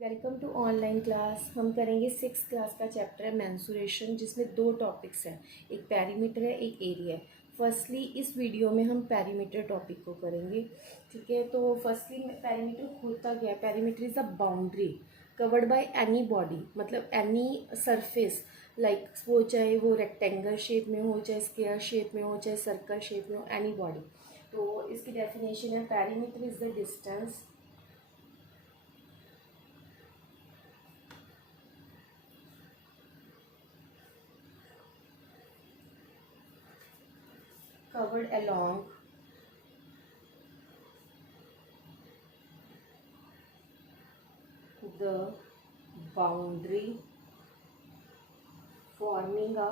Welcome to online class. हम करेंगे 6th class का चैप्टर है मेंसुरेशन, जिसमें दो टॉपिक्स हैं, एक पेरीमीटर है, एक एरिया है। फर्स्टली इस वीडियो में हम पेरीमीटर टॉपिक को करेंगे, ठीक है। तो फर्स्टली पेरीमीटर होता क्या है? Perimeter is a boundary covered by any body, मतलब एनी सरफेस, लाइक वो चाहे वो रेक्टेंगल शेप में हो, चाहे स्क्वायर शेप में हो, चाहे सर्कल शेप में हो, एनी बॉडी। तो इसकी डेफिनेशन है, perimeter is the distance covered along the boundary forming a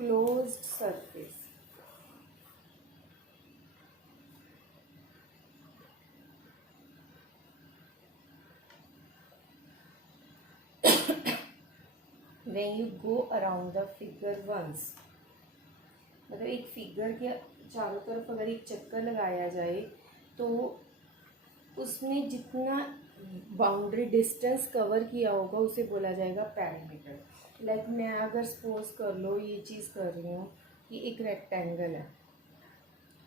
closed surface. When you go around the figure once, मतलब एक फिगर के चारों तरफ अगर एक चक्कर लगाया जाए तो उसमें जितना बाउंड्री डिस्टेंस कवर किया होगा उसे बोला जाएगा पेरीमीटर। लाइक मैं अगर सपोज कर लो ये चीज़ कर रही हूँ कि एक रेक्टेंगल है,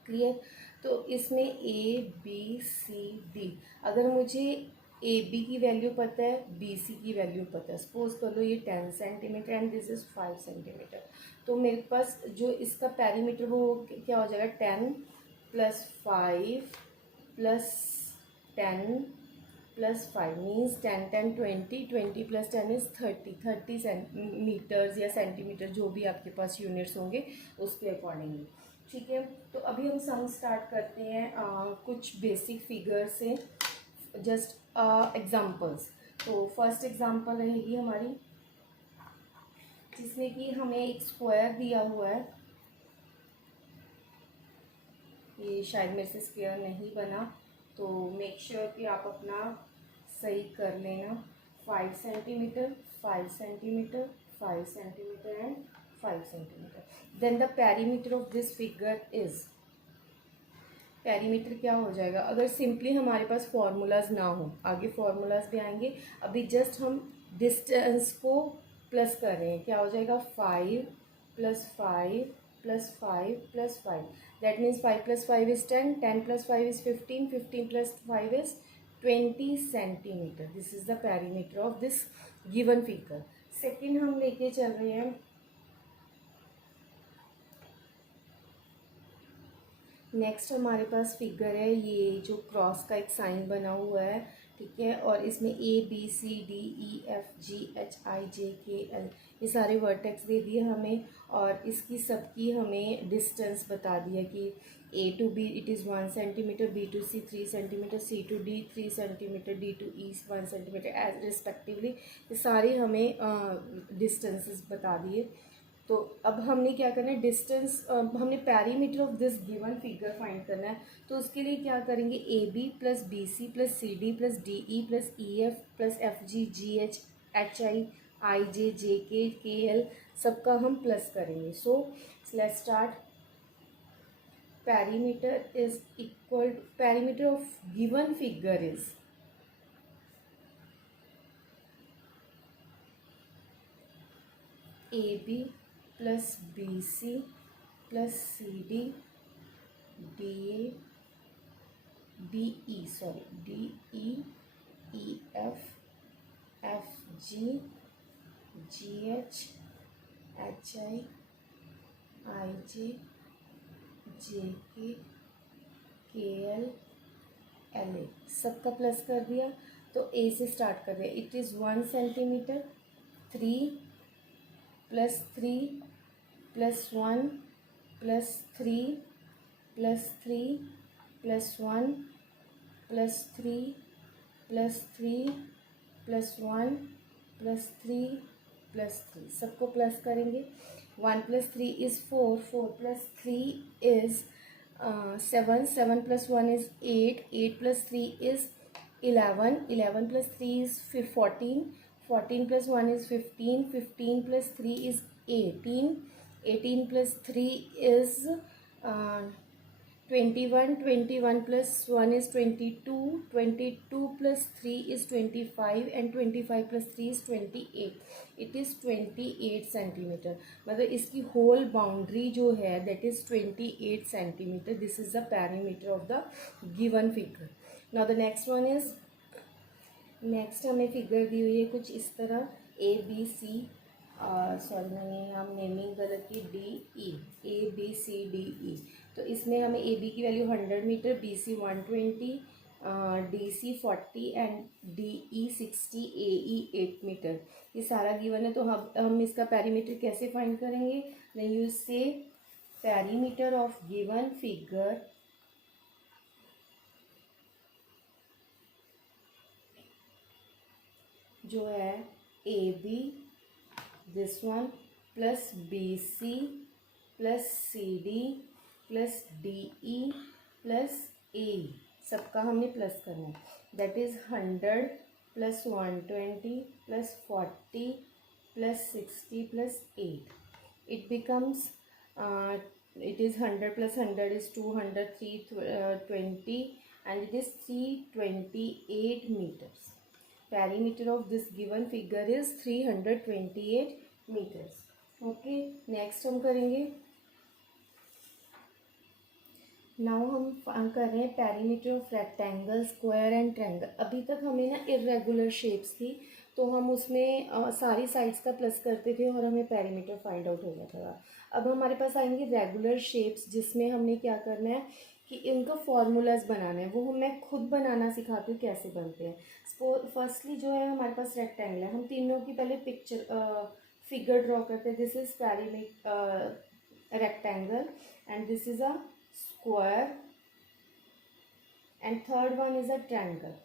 क्लियर। तो इसमें ए बी सी डी, अगर मुझे ए बी की वैल्यू पता है, बी सी की वैल्यू पता है, सपोज कर लो ये 10 centimetre and this is 5 centimetre, तो मेरे पास जो इसका पेरीमीटर वो क्या हो जाएगा, 10 + 5 + 10 + 5 मीन्स 10 10 20 20 + 10 इज़ 30 मीटर्स या सेंटीमीटर, जो भी आपके पास यूनिट्स होंगे उसके अकॉर्डिंगली, ठीक है। तो अभी हम सम स्टार्ट करते हैं कुछ बेसिक फिगर से, जस्ट एग्जांपल्स। तो फर्स्ट एग्जांपल रहेगी हमारी, जिसमें कि हमें एक स्क्वायर दिया हुआ है। ये शायद मेरे से स्क्वायर नहीं बना, तो मेक श्योर कि आप अपना सही कर लेना। 5 centimetre 5 centimetre 5 centimetre and 5 centimetre. Then the perimeter of this figure is, perimeter क्या हो जाएगा, अगर सिंपली हमारे पास फार्मूलाज ना हो, आगे फार्मूलाज भी आएंगे, अभी जस्ट हम डिस्टेंस को प्लस कर रहे हैं, क्या हो जाएगा 5 + 5 + 5 + 5, that means 5 + 5 is 10 10 + 5 is 15 15 + 5 is 20 centimetre. This is the perimeter of this given figure. Second हम लेके चल रहे हैं, नेक्स्ट हमारे पास फिगर है, ये जो क्रॉस का एक साइन बना हुआ है, ठीक है, और इसमें A B C D E F G H I J K L, ये सारे वर्टेक्स दे दिए हमें, और इसकी सबकी हमें डिस्टेंस बता दिया कि A to B it is 1 centimetre, B to C 3 centimetre, C to D 3 centimetre, D to E 1 centimetre as respectively, ये सारे हमें डिस्टेंसेस बता दिए। तो अब हमने क्या करना है, डिस्टेंस हमने perimeter of this given figure find करना है। तो उसके लिए क्या करेंगे, A B + B C + C D + D E + E F + F G G H H I I J J K L, सबका हम प्लस करेंगे। So let's start. Perimeter is equal to, perimeter of given figure is A B + B C + C D D A D E F F G G H I J K L L A, सबका plus कर दिया। तो ए से start कर दिया, it is 1 centimetre, 3 + 3 + 1 + 3 + 3 + 1 + 3 + 3 + 1 + 3 + 3, सबको plus करेंगे। 1 + 3 is 4 4 + 3 is 7 7 + 1 is 8 8 + 3 is 11 11 + 3 is 14 14 + 1 is 15 15 + 3 is 18 18 + 3 is 21, 21 plus 1 is 22, 22 plus 3 is 25 and 25 plus 3 is 28. It is 28 centimetre. मतलब इसकी होल बाउंड्री जो है that is 28 centimetre. This is the perimeter of the given figure. Now the next one is, next हमें figure दी हुई है कुछ इस तरह ABC, सॉरी मैंने यहाँ नेमिंग गलत की, DE, ABCDE. तो इसमें हमें AB की value 100 metre, BC 120, DC 40 and DE 60, AE 8 metre. ये सारा गिवन है. तो हम इसका पेरीमीटर कैसे फाइंड करेंगे? देन यू से पेरीमीटर ऑफ गिवन फिगर जो है AB this one plus BC plus CD plus DE plus AE, सबका हमने प्लस करना है. That is 100 plus 120 plus 40 plus 60 plus 8. It becomes, it is 100 plus 100 is 200, 320 and it is 328 meters. Perimeter of this given figure is 328 meters. Okay, next हम करेंगे. Now हम कर रहे हैं perimeter of rectangle, square and triangle. अभी तक हमें ना इरेगुलर शेप्स थी तो हम उसमें सारी साइड्स का प्लस करते थे और हमें पेरीमीटर फाइंड आउट हो जाता था. अब हमारे पास आएंगे रेगुलर शेप्स जिसमें हमने क्या करना है कि इनका फॉर्मूलाज बनाना है. वो मैं खुद बनाना सिखाती हूँ कैसे बनते हैं. फर्स्टली जो है हमारे पास रेक्टेंगल है. हम तीनों की पहले पिक्चर फिगर ड्रॉ करते हैं. This is rectangle and this is a square and third one is a triangle.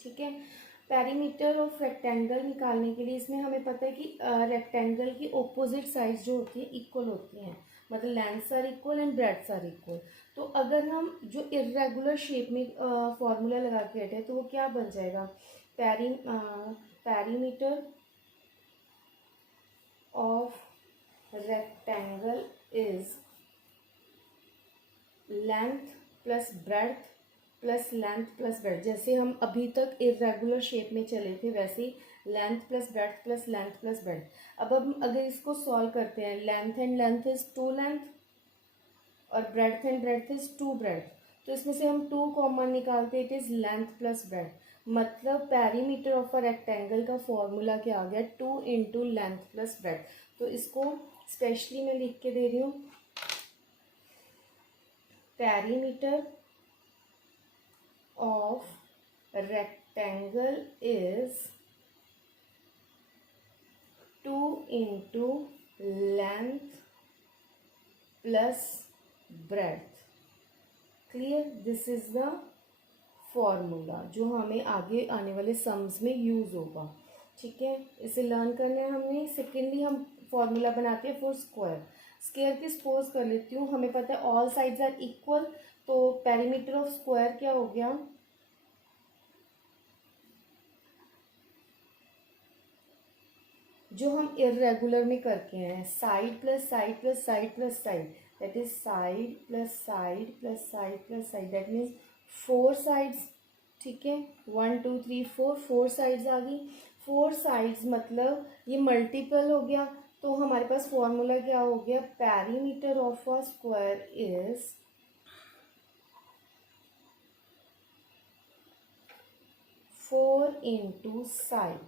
ठीक है. पेरीमीटर ऑफ रेक्टेंगल निकालने के लिए इसमें हमें पता है कि रेक्टेंगल की ऑपोजिट साइड्स जो होती है इक्वल होती हैं. मतलब lengths are equal and breadths are equal. तो अगर हम जो इरेगुलर शेप में फॉर्मूला लगा के बैठे तो वो क्या बन जाएगा? Perimeter of rectangle is length plus breadth plus length plus breadth. जैसे हम अभी तक इरेगुलर शेप में चले थे वैसे ही length plus breadth plus length plus breadth. अब हम अगर इसको सॉल्व करते हैं, length and length is 2 length और breadth and breadth is 2 breadth. तो इसमें से हम 2 कॉमन निकालते हैं, it is length plus breadth. मतलब पेरीमीटर ऑफ अ रेक्टेंगल का फॉर्मूला क्या आ गया? 2 इंटू लेंथ प्लस ब्रेड्थ. तो इसको स्पेशली मैं लिख के दे रही हूँ. Perimeter of rectangle is 2 into length plus breadth. Clear? This is the formula जो हमें आगे आने वाले सम्स में यूज होगा. ठीक है, इसे लर्न करना है हमने. सेकेंडली हम फॉर्मूला बनाते हैं फॉर स्क्वायर. स्क्वायर की सपोज कर लेती हूँ. हमें पता है ऑल साइड्स आर इक्वल. तो पेरीमीटर ऑफ स्क्वायर क्या हो गया? जो हम इरेगुलर में करके हैं, side plus side plus side plus side, that is side plus side plus side plus side. That means 4 sides. ठीक है, 1 2 3 4, 4 साइड्स आ गई. 4 साइड्स मतलब ये मल्टीपल हो गया. तो हमारे पास फॉर्मूला क्या हो गया? Perimeter of a square is 4 into side.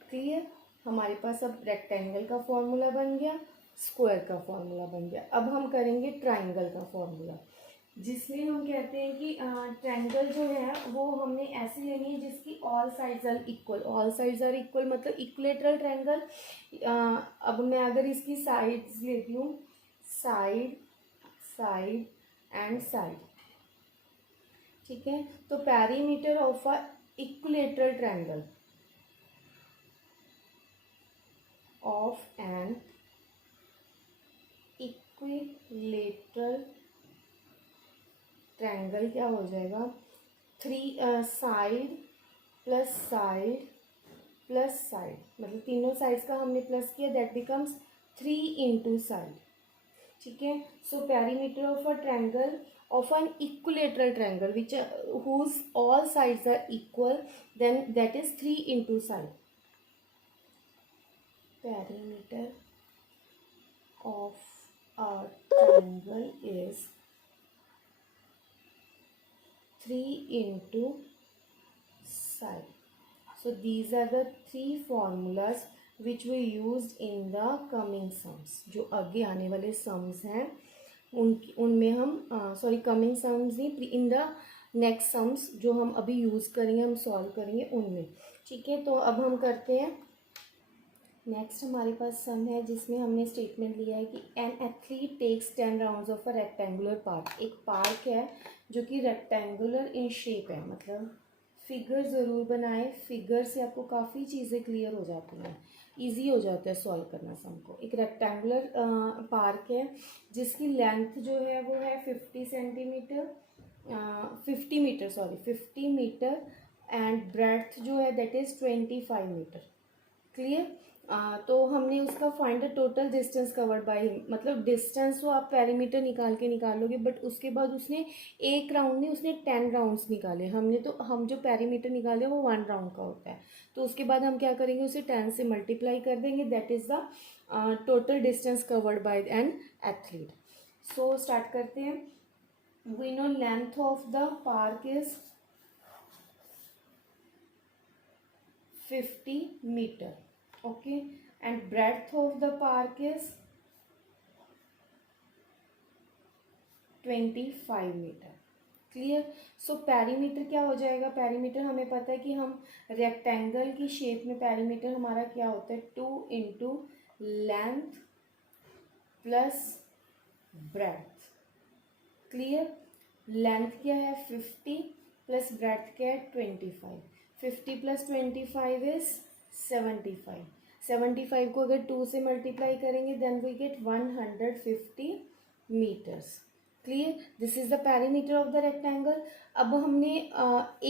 Clear? हमारे पास अब रेक्टेंगल का फॉर्मूला बन गया, स्क्वायर का फॉर्मूला बन गया. अब हम करेंगे ट्राइंगल का फॉर्मूला, जिसमें हम कहते हैं कि ट्रायंगल जो है वो हमने ऐसी लेनी है जिसकी all sides are equal. All sides are equal मतलब इक्विलेटरल ट्रायंगल. अब मैं अगर इसकी साइड्स लेती हूँ, साइड साइड एंड साइड. ठीक है, तो perimeter of a equilateral triangle of an equilateral triangle क्या हो जाएगा? 3 side plus side plus side. मतलब तीनों साइड्स का हमने प्लस किया, दैट बिकम्स 3 इंटू साइड. ठीक है। सो perimeter of a triangle of an equilateral triangle which whose all sides are equal, then that is 3 into side. Perimeter of a triangle is 3 into side. So these are the three formulas which we used in the coming sums. जो आगे आने वाले sums हैं उनमें हम sorry coming sums नहीं, in the next sums जो हम अभी यूज़ करेंगे, हम सॉल्व करेंगे उनमें। ठीक है, तो अब हम करते हैं नेक्स्ट। हमारे पास सम है जिसमें हमने स्टेटमेंट लिया है कि an athlete takes 10 rounds of a rectangular park. एक पार्क है जो कि रेक्टेंगुलर इन शेप है, मतलब फिगर ज़रूर बनाए, फिगर से आपको काफ़ी चीज़ें क्लियर हो जाती हैं, इजी हो जाता है सॉल्व करना सम को। एक रेक्टेंगुलर पार्क है जिसकी लेंथ जो है वो है 50 मीटर एंड ब्रेड्थ जो है दैट इज़ 25 मीटर। क्लियर। तो हमने उसका find the total distance covered bye, मतलब डिस्टेंस तो आप पेरीमीटर निकाल लोगे, बट उसके बाद उसने एक राउंड नहीं, उसने 10 राउंड्स निकाले। हम जो पेरीमीटर निकाले वो 1 राउंड का होता है, तो उसके बाद हम क्या करेंगे, उसे 10 से मल्टीप्लाई कर देंगे, that is the total distance covered by an athlete. So start करते हैं। We know length of the park is 50 metre, okay, and breadth of the park is 25 metre. Clear. So perimeter क्या हो जाएगा, perimeter हमें पता है कि हम रेक्टेंगल की शेप में पेरीमीटर हमारा क्या होता है, 2 into length plus breadth. Clear. Length क्या है 50 प्लस ब्रेड्थ क्या है 25। 50 प्लस 25 इज 75। 75 को अगर 2 से मल्टीप्लाई करेंगे then we get 150 metres. Clear. This is the perimeter of the rectangle. अब हमने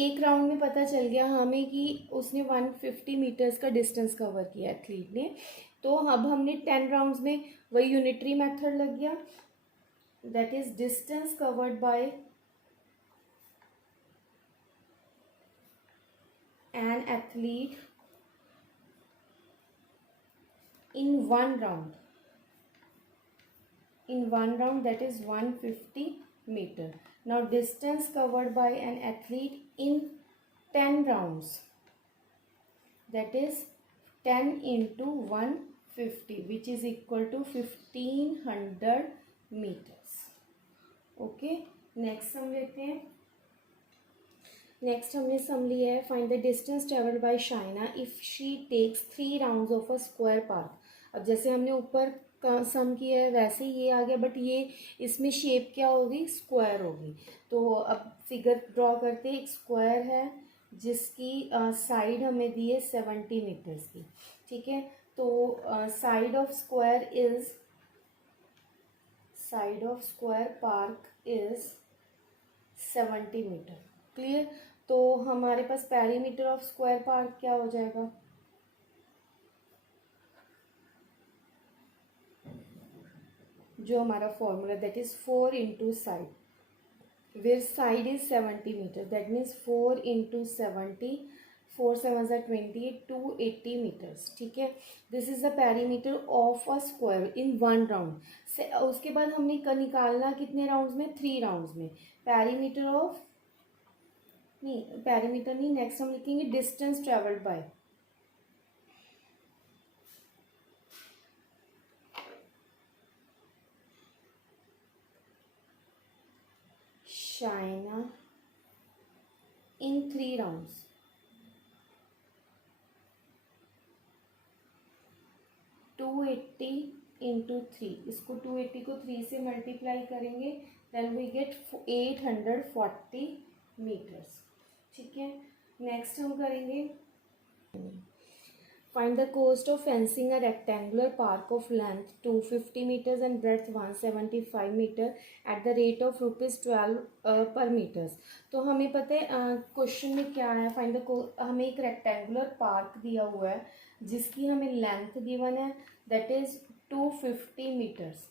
एक राउंड में पता चल गया हमें कि उसने 150 मीटर्स का डिस्टेंस कवर किया एथलीट ने। तो अब हमने 10 राउंड्स में वही यूनिटरी मेथड लग गया, that is distance covered by an athlete in one round, that is 150 meter. Now distance covered by an athlete in 10 rounds, that is 10 into 150 which is equal to 1500 meters. Okay, next sum लेते हैं। Next हमने sum लिया है, find the distance travelled by Shaina if she takes 3 rounds of a square park. अब जैसे हमने ऊपर का सम किया है वैसे ही ये आ गया, बट ये इसमें शेप क्या होगी, स्क्वायर होगी। तो अब फिगर ड्रॉ करते हैं। एक स्क्वायर है जिसकी साइड हमें दी है 70 मीटर्स की। ठीक है, तो side of square park is 70 metre. Clear. तो हमारे पास पेरीमीटर ऑफ स्क्वायर पार्क क्या हो जाएगा, जो हमारा formula that is 4 into side, where side is 70 metre, that means 4 into 70, 4 7 28, 280 metres. ठीक है, this is the perimeter of a square in 1 round. उसके बाद हमने निकालना कितने राउंड्स में, 3 राउंड्स में। पेरीमीटर नहीं, नेक्स्ट हम लिखेंगे distance travelled by. Shaina in 3 rounds, two 80 into 3, इसको 280 को 3 से मल्टीप्लाई करेंगे देन वी गेट 840 मीटर्स। ठीक है, नेक्स्ट हम करेंगे find the cost of fencing a rectangular park of length 250 metres and breadth 175 metre at the rate of ₹12 per metres. तो हमें पता है क्वेश्चन में क्या है, फाइंड द, हमें एक रेक्टेंगुलर पार्क दिया हुआ है जिसकी हमें लेंथ गिवन है that is 250 metres.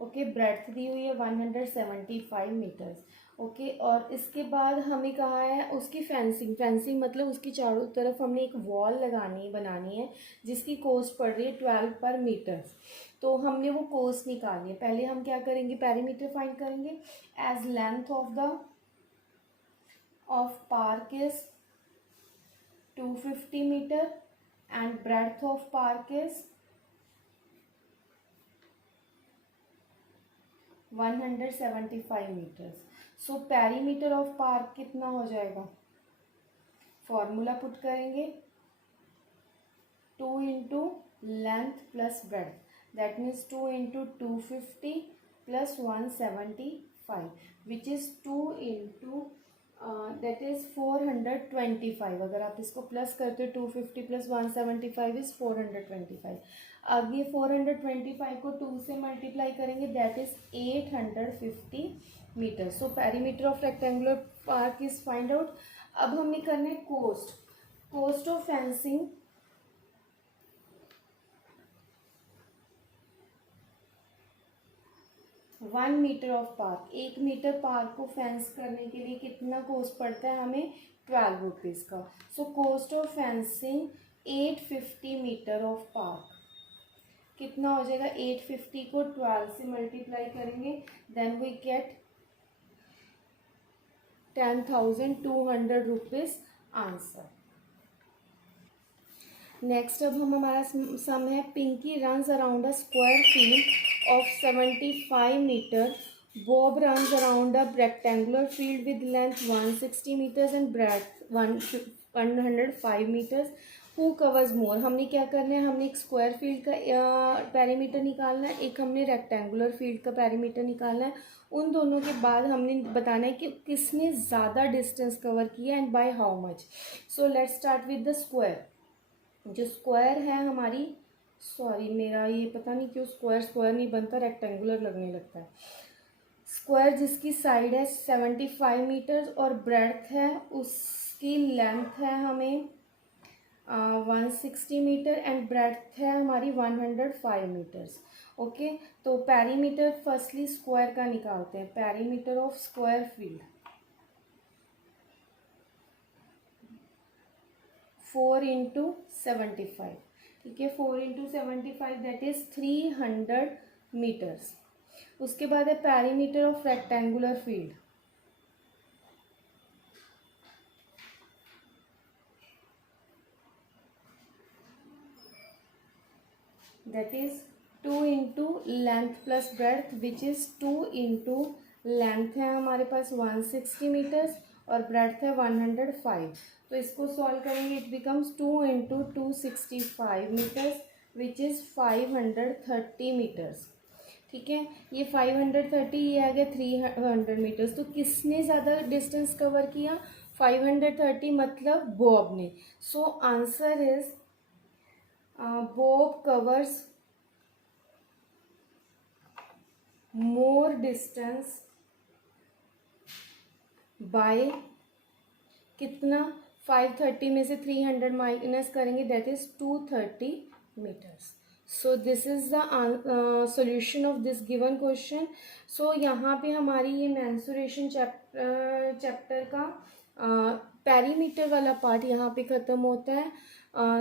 Okay, breadth दी हुई है 175 मीटर्स। ओके, और इसके बाद हमें कहा है उसकी फेंसिंग, फेंसिंग मतलब उसकी चारों तरफ हमने एक वॉल बनानी है जिसकी कॉस्ट पड़ रही है 12 पर मीटर। तो हमने वो कॉस्ट निकाली है। पहले हम क्या करेंगे, पेरीमीटर फाइंड करेंगे। As length of park is 250 metre and breadth of park is 175 metres. So perimeter of park कितना हो जाएगा, फॉर्मूला पुट करेंगे 2 into length plus breadth, that means 2 into 250 plus 175 which is 2 into that is 425। अगर आप इसको plus करते हो 250 plus 175 is 425। अब ये 425 को 2 से मल्टीप्लाई करेंगे, that is 850 metre. So perimeter of rectangular park is find out. अब हमें करना है cost of fencing. 1 metre of park, 1 metre park को फेंस करने के लिए कितना कॉस्ट पड़ता है हमें, 12 रुपीज़ का। So cost of fencing 850 metre of park कितना हो जाएगा, 850 को 12 से मल्टीप्लाई करेंगे, then we get 10,200 rupees answer. Next अब हमारा सम है, Pinky runs around a square field of 75 metre, Bob runs around a rectangular field with length 160 metres and breadth 105 metres, who covers more. हमने क्या करना है, हमने एक स्क्वायर फील्ड का पेरीमीटर निकालना है, एक हमने रेक्टेंगुलर फील्ड का पेरीमीटर निकालना है। उन दोनों के बाद हमने बताना है कि किसने ज़्यादा डिस्टेंस कवर किया and by how much. So let's start with the square. जो स्क्वायर है हमारी, सॉरी मेरा ये पता नहीं क्यों स्क्वायर स्क्वायर नहीं बनता, रेक्टेंगुलर लगने लगता है। स्क्वायर जिसकी साइड है 75 मीटर और ब्रेड्थ है, उसकी लेंथ है हमें 160 मीटर एंड ब्रेड्थ है हमारी 105 मीटर्स। ओके, तो पेरीमीटर फर्स्टली स्क्वायर का निकालते हैं। Perimeter of square field 4 into 75, ठीक है, 4 इंटू 75 दैट इज 300 मीटर्स। उसके बाद है perimeter of rectangular field, that is 2 into length plus breadth which is 2 into length है हमारे पास 160 मीटर्स और ब्रेड्थ है 105। तो इसको सॉल्व करेंगे, it becomes 2 into 265 metres which is 530 metres. ठीक है, ये 530, ये आ गया 300 मीटर्स। तो किसने ज़्यादा डिस्टेंस कवर किया, 530 मतलब बॉब ने। So answer is Bob covers more distance by कितना, 530 में से 300 माइनस करेंगे, that is 230 metres. So this is the solution of this given question. सो यहाँ पे हमारी ये मेंसुरेशन चैप्टर का पेरीमीटर वाला पार्ट यहाँ पे ख़त्म होता है।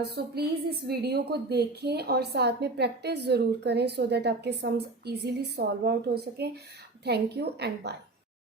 सो प्लीज़ इस वीडियो को देखें और साथ में प्रैक्टिस ज़रूर करें सो दैट आपके सम्स इजीली सॉल्व आउट हो सके। Thank you and bye.